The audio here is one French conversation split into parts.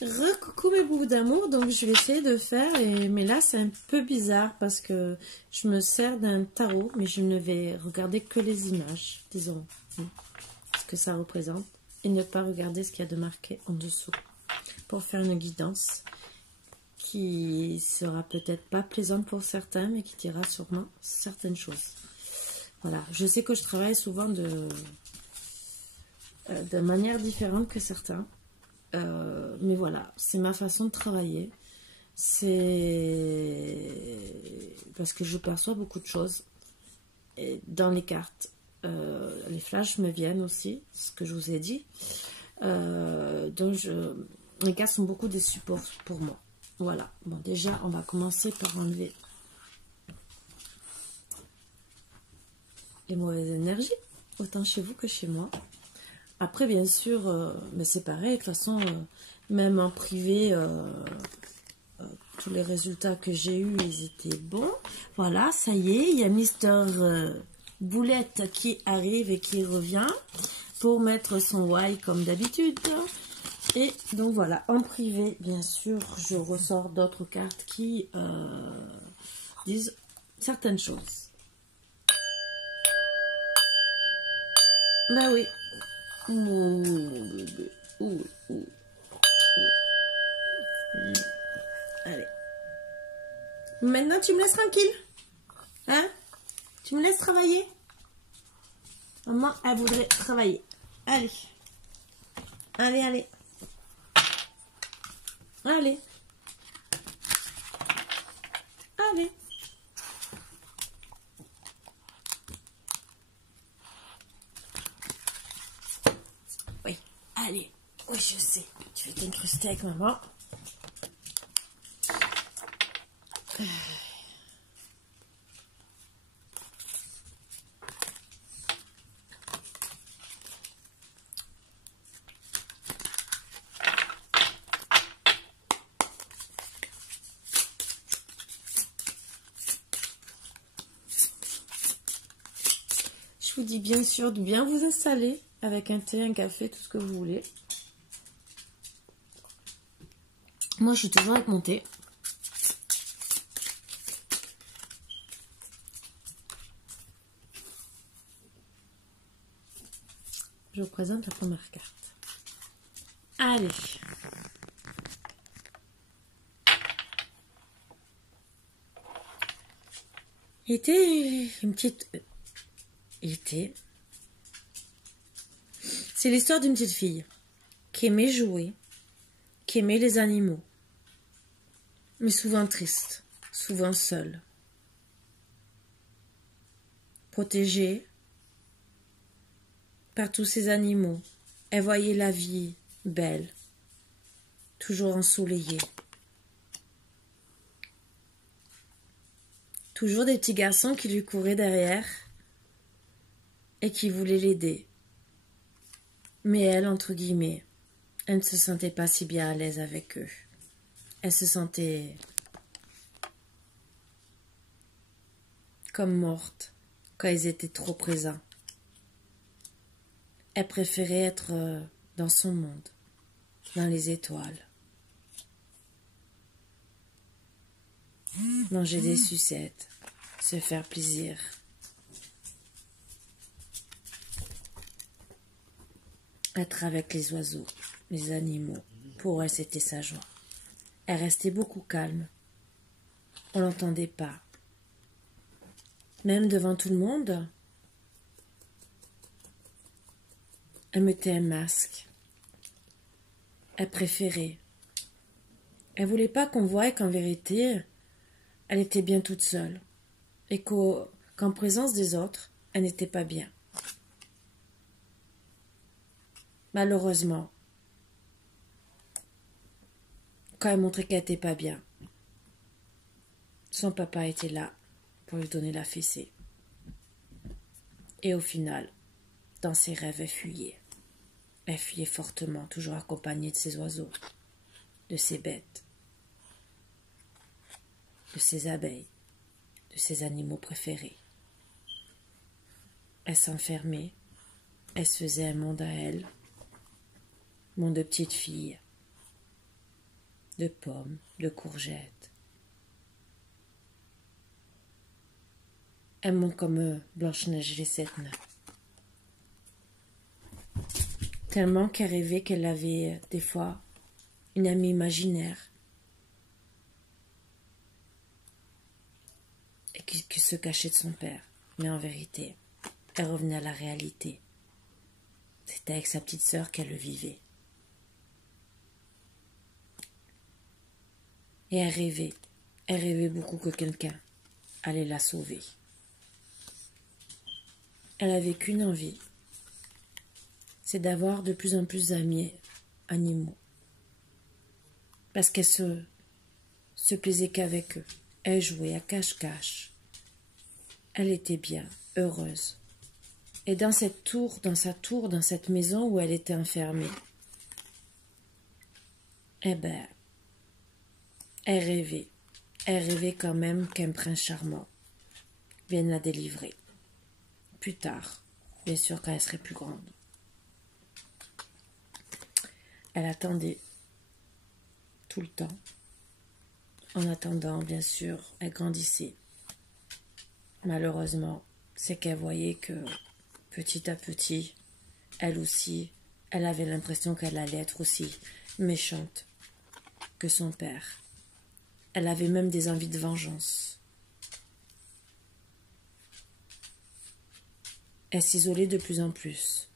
Recoucou mes bouts d'amour, donc je vais essayer de faire, mais là c'est un peu bizarre parce que je me sers d'un tarot, mais je ne vais regarder que les images, disons, ce que ça représente, et ne pas regarder ce qu'il y a de marqué en dessous, pour faire une guidance qui sera peut-être pas plaisante pour certains, mais qui dira sûrement certaines choses. Voilà, je sais que je travaille souvent de manière différente que certains. Mais voilà, c'est ma façon de travailler. C'est parce que je perçois beaucoup de choses. Et dans les cartes, les flashs me viennent aussi, ce que je vous ai dit. Les cartes sont beaucoup des supports pour moi. Voilà. Bon, déjà, on va commencer par enlever les mauvaises énergies, autant chez vous que chez moi. Après, bien sûr, mais c'est pareil, de toute façon, même en privé, tous les résultats que j'ai eus, ils étaient bons. Voilà, ça y est, il y a Mister Boulette qui arrive et qui revient pour mettre son why comme d'habitude. Et donc voilà, en privé, bien sûr, je ressors d'autres cartes qui disent certaines choses. Ben oui. Allez. Maintenant, tu me laisses tranquille. Hein? Tu me laisses travailler? Maman, elle voudrait travailler. Allez. Allez, allez. Allez. Allez. Oui, allez. Oui, je sais. Tu veux t'incruster avec maman. Je vous dis bien sûr de bien vous installer avec un thé, un café, tout ce que vous voulez. Moi, je suis toujours avec mon thé. Je vous présente la première carte. Allez. Été, une petite... Été. C'est l'histoire d'une petite fille qui aimait jouer, qui aimait les animaux, mais souvent triste, souvent seule. Protégée par tous ces animaux, elle voyait la vie belle, toujours ensoleillée. Toujours des petits garçons qui lui couraient derrière et qui voulaient l'aider. Mais elle, entre guillemets, elle ne se sentait pas si bien à l'aise avec eux. Elle se sentait comme morte quand ils étaient trop présents. Elle préférait être dans son monde, dans les étoiles. Manger des sucettes, se faire plaisir. Être avec les oiseaux, les animaux. Pour elle, c'était sa joie. Elle restait beaucoup calme. On l'entendait pas. Même devant tout le monde, elle mettait un masque. Elle préférait. Elle voulait pas qu'on voie qu'en vérité, elle était bien toute seule. Et qu'en présence des autres, elle n'était pas bien. Malheureusement, quand elle montrait qu'elle n'était pas bien, son papa était là pour lui donner la fessée. Et au final, dans ses rêves, elle fuyait. Elle fuyait fortement, toujours accompagnée de ses oiseaux, de ses bêtes, de ses abeilles, de ses animaux préférés. Elle s'enfermait, elle se faisait un monde à elle, monde de petite fille. de pommes, de courgettes. Elles montent comme Blanche-Neige et les 7 nains. Tellement qu'elle rêvait qu'elle avait des fois une amie imaginaire et qui se cachait de son père. Mais en vérité, elle revenait à la réalité. C'était avec sa petite sœur qu'elle le vivait. Et elle rêvait beaucoup que quelqu'un allait la sauver. Elle avait qu'une envie, c'est d'avoir de plus en plus d'amis animaux. Parce qu'elle se plaisait qu'avec eux. Elle jouait à cache-cache. Elle était bien, heureuse. Et dans sa tour, dans cette maison où elle était enfermée, eh ben, elle rêvait quand même qu'un prince charmant vienne la délivrer. Plus tard, bien sûr quand elle serait plus grande. Elle attendait tout le temps. En attendant, bien sûr, elle grandissait. Malheureusement, c'est qu'elle voyait que petit à petit, elle aussi, elle avait l'impression qu'elle allait être aussi méchante que son père. Elle avait même des envies de vengeance. Elle s'isolait de plus en plus.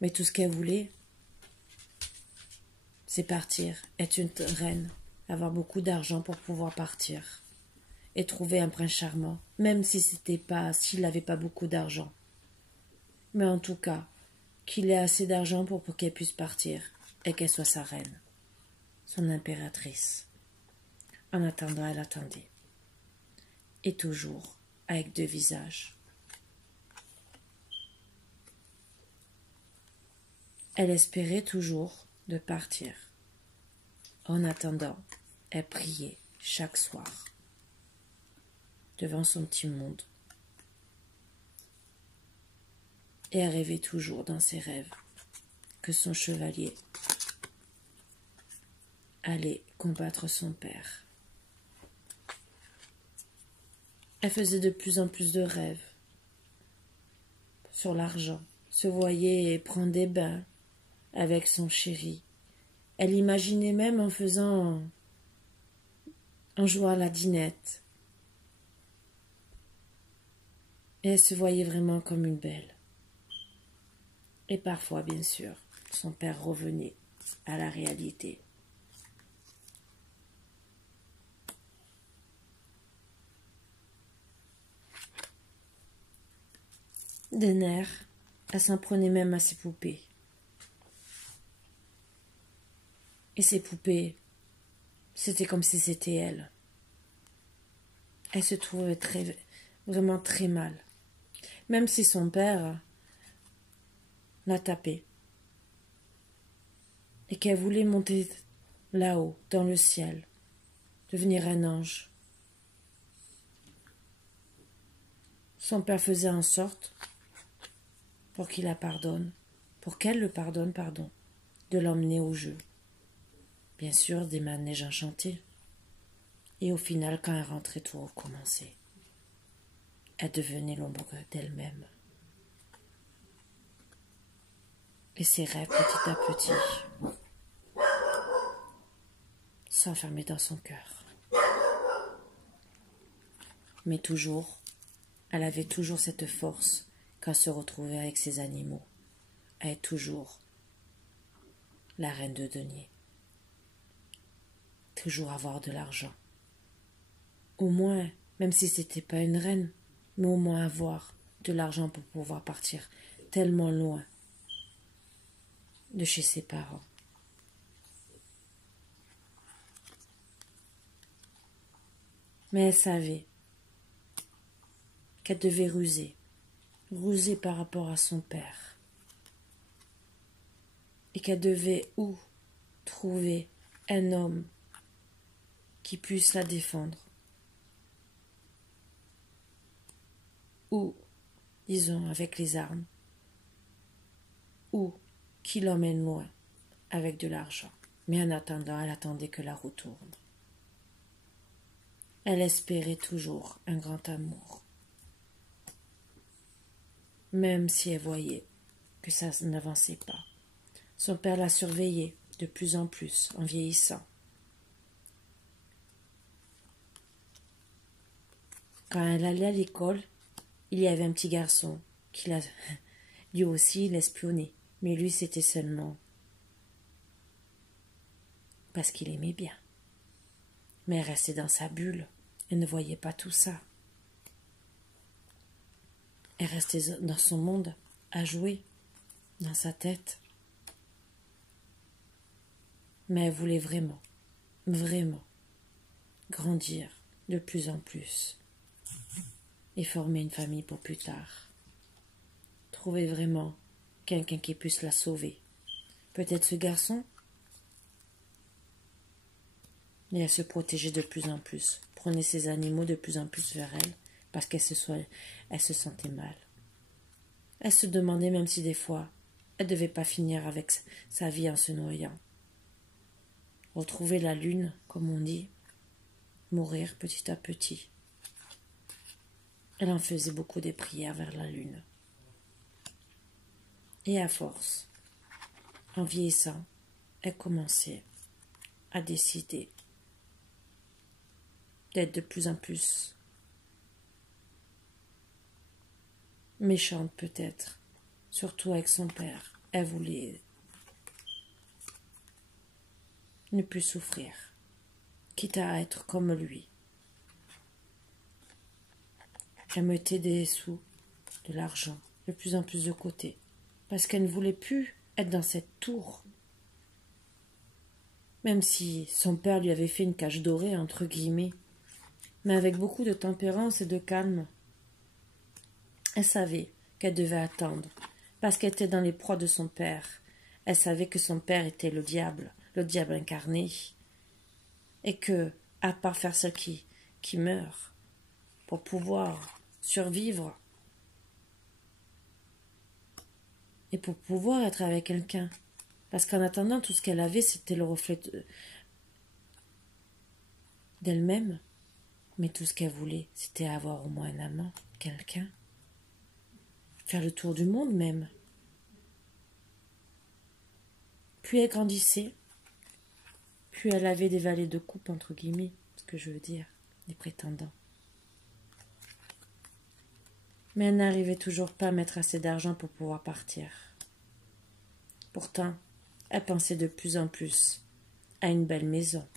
Mais tout ce qu'elle voulait, c'est partir, être une reine, avoir beaucoup d'argent pour pouvoir partir et trouver un prince charmant, même si s'il n'avait pas beaucoup d'argent. Mais en tout cas, qu'il ait assez d'argent pour qu'elle puisse partir et qu'elle soit sa reine, son impératrice. En attendant, elle attendait. Et toujours avec 2 visages. Elle espérait toujours de partir. En attendant, elle priait chaque soir devant son petit monde. Et elle rêvait toujours dans ses rêves que son chevalier allait combattre son père. Elle faisait de plus en plus de rêves sur l'argent, se voyait prendre des bains avec son chéri. Elle imaginait même en jouant à la dinette. Et elle se voyait vraiment comme une belle. Et parfois, bien sûr, son père revenait à la réalité. Des nerfs, elle s'en prenait même à ses poupées. Et ses poupées, c'était comme si c'était elle. Elle se trouvait vraiment très mal. Même si son père la tapait. Et qu'elle voulait monter là-haut, dans le ciel, devenir un ange. Son père faisait en sorte, pour qu'il la pardonne, pour qu'elle le pardonne, de l'emmener au jeu. Bien sûr, des manèges enchantés. Et au final, quand elle rentrait, tout recommençait. Elle devenait l'ombre d'elle-même. Et ses rêves, petit à petit, s'enfermaient dans son cœur. Mais toujours, elle avait toujours cette force quand elle se retrouvait avec ses animaux. Elle est toujours la reine de denier. Toujours avoir de l'argent. Au moins, même si c'était pas une reine, mais au moins avoir de l'argent pour pouvoir partir tellement loin de chez ses parents. Mais elle savait qu'elle devait ruser par rapport à son père, et qu'elle devait trouver un homme qui puisse la défendre, ou, disons, avec les armes, ou qui l'emmène loin avec de l'argent. Mais en attendant, elle attendait que la roue tourne. Elle espérait toujours un grand amour. Même si elle voyait que ça n'avançait pas. Son père la surveillait de plus en plus en vieillissant. Quand elle allait à l'école, il y avait un petit garçon qui l'a lui aussi l'espionnait, mais lui c'était seulement parce qu'il aimait bien. Mais elle restait dans sa bulle, elle ne voyait pas tout ça. Elle restait dans son monde, à jouer, dans sa tête. Mais elle voulait vraiment, vraiment grandir de plus en plus et former une famille pour plus tard. Trouver vraiment quelqu'un qui puisse la sauver. Peut-être ce garçon. Et elle se protégeait de plus en plus, prenait ses animaux de plus en plus vers elle, parce qu'elle se sentait mal. Elle se demandait même si des fois, elle ne devait pas finir avec sa vie en se noyant. Retrouver la lune, comme on dit, mourir petit à petit. Elle en faisait beaucoup des prières vers la lune. Et à force, en vieillissant, elle commençait à décider d'être de plus en plus méchante peut-être, surtout avec son père. Elle voulait ne plus souffrir, quitte à être comme lui. Elle mettait des sous, de l'argent, de plus en plus de côté, parce qu'elle ne voulait plus être dans cette tour. Même si son père lui avait fait une cage dorée, entre guillemets, mais avec beaucoup de tempérance et de calme. Elle savait qu'elle devait attendre, parce qu'elle était dans les proies de son père. Elle savait que son père était le diable incarné, et que, à part faire ce qui meurt, pour pouvoir survivre, et pour pouvoir être avec quelqu'un, parce qu'en attendant, tout ce qu'elle avait, c'était le reflet d'elle-même, mais tout ce qu'elle voulait, c'était avoir au moins un amant, quelqu'un. Faire le tour du monde même. Plus elle grandissait, plus elle avait des valets de coupe, entre guillemets, ce que je veux dire, des prétendants. Mais elle n'arrivait toujours pas à mettre assez d'argent pour pouvoir partir. Pourtant, elle pensait de plus en plus à une belle maison,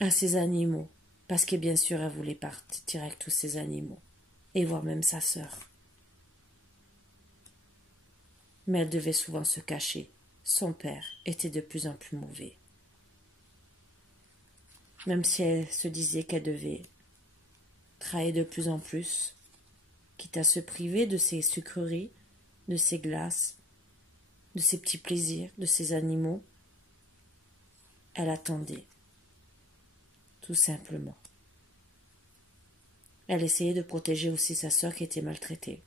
à ses animaux, parce que bien sûr elle voulait partir avec tous ses animaux, et voir même sa sœur. Mais elle devait souvent se cacher. Son père était de plus en plus mauvais. Même si elle se disait qu'elle devait travailler de plus en plus, quitte à se priver de ses sucreries, de ses glaces, de ses petits plaisirs, de ses animaux, elle attendait, tout simplement. Elle essayait de protéger aussi sa sœur qui était maltraitée,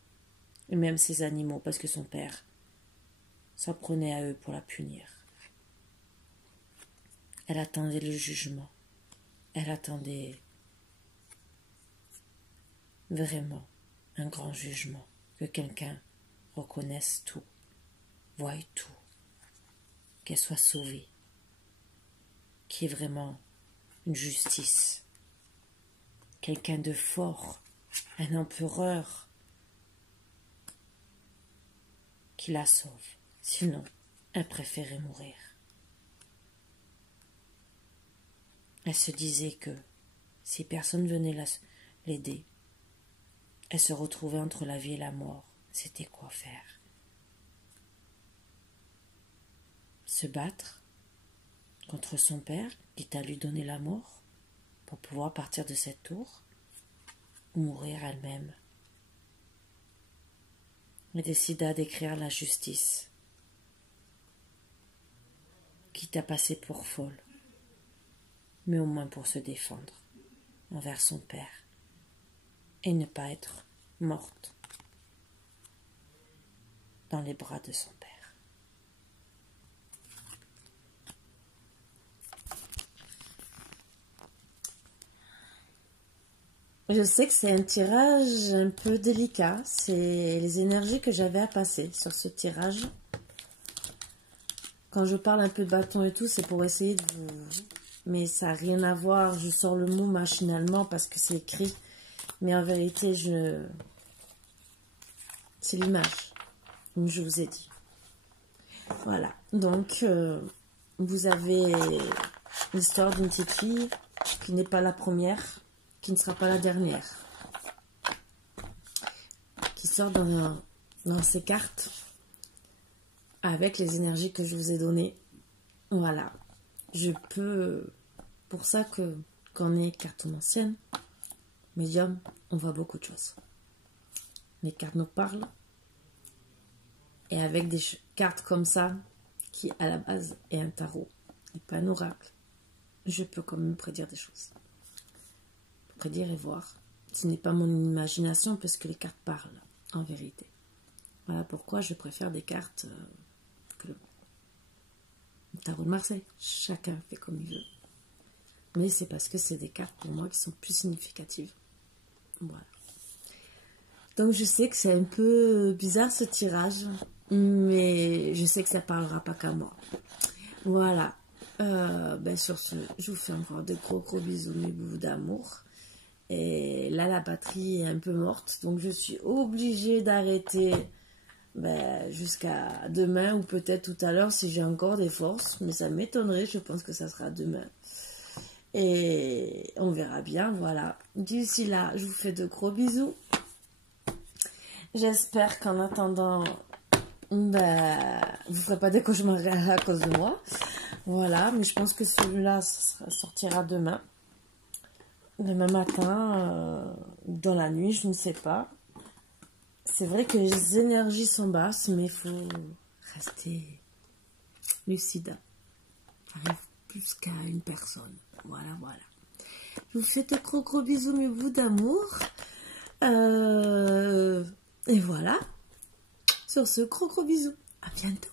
et même ses animaux, parce que son père s'en prenait à eux pour la punir. Elle attendait le jugement. Elle attendait vraiment un grand jugement, que quelqu'un reconnaisse tout, voie tout, qu'elle soit sauvée, qu'il y ait vraiment une justice, quelqu'un de fort, un empereur qui la sauve. Sinon, elle préférait mourir. Elle se disait que si personne venait l'aider, elle se retrouvait entre la vie et la mort. C'était quoi faire? Se battre contre son père, quitte à lui donner la mort, pour pouvoir partir de cette tour, ou mourir elle-même. Elle décida d'écrire la justice, quitte à passer pour folle, mais au moins pour se défendre envers son père et ne pas être morte dans les bras de son père. Je sais que c'est un tirage un peu délicat. C'est les énergies que j'avais à passer sur ce tirage. Quand je parle un peu de bâton et tout, c'est pour essayer de vous... Mais ça n'a rien à voir. Je sors le mot machinalement parce que c'est écrit. Mais en vérité, c'est l'image, comme je vous ai dit. Voilà. Donc, vous avez l'histoire d'une petite fille qui n'est pas la première, qui ne sera pas la dernière. Qui sort dans ces cartes avec les énergies que je vous ai données. Voilà. Je peux... Pour ça que quand on est cartomancienne, médium, on voit beaucoup de choses. Les cartes nous parlent. Et avec des cartes comme ça, qui à la base est un tarot, et pas un oracle, je peux quand même prédire des choses. Prédire et voir. Ce n'est pas mon imagination, parce que les cartes parlent, en vérité. Voilà pourquoi je préfère des cartes que le tarot de Marseille. Chacun fait comme il veut. Mais c'est parce que c'est des cartes pour moi qui sont plus significatives. Voilà. Donc je sais que c'est un peu bizarre ce tirage, mais je sais que ça ne parlera pas qu'à moi. Voilà. Sur ce, je vous fais encore de gros bisous, mes bouts d'amour. Et là, la batterie est un peu morte, donc je suis obligée d'arrêter jusqu'à demain, ou peut-être tout à l'heure si j'ai encore des forces, mais ça m'étonnerait, je pense que ça sera demain. Et on verra bien, voilà. D'ici là, je vous fais de gros bisous. J'espère qu'en attendant, vous ne ferez pas des cauchemars à cause de moi. Voilà, mais je pense que celui-là sortira demain. Demain matin, dans la nuit, je ne sais pas. C'est vrai que les énergies sont basses, mais il faut rester lucide. Ça arrive plus qu'à une personne. Voilà. Je vous fais de gros bisous, mes bouts d'amour. Et voilà. Sur ce, gros bisous. À bientôt.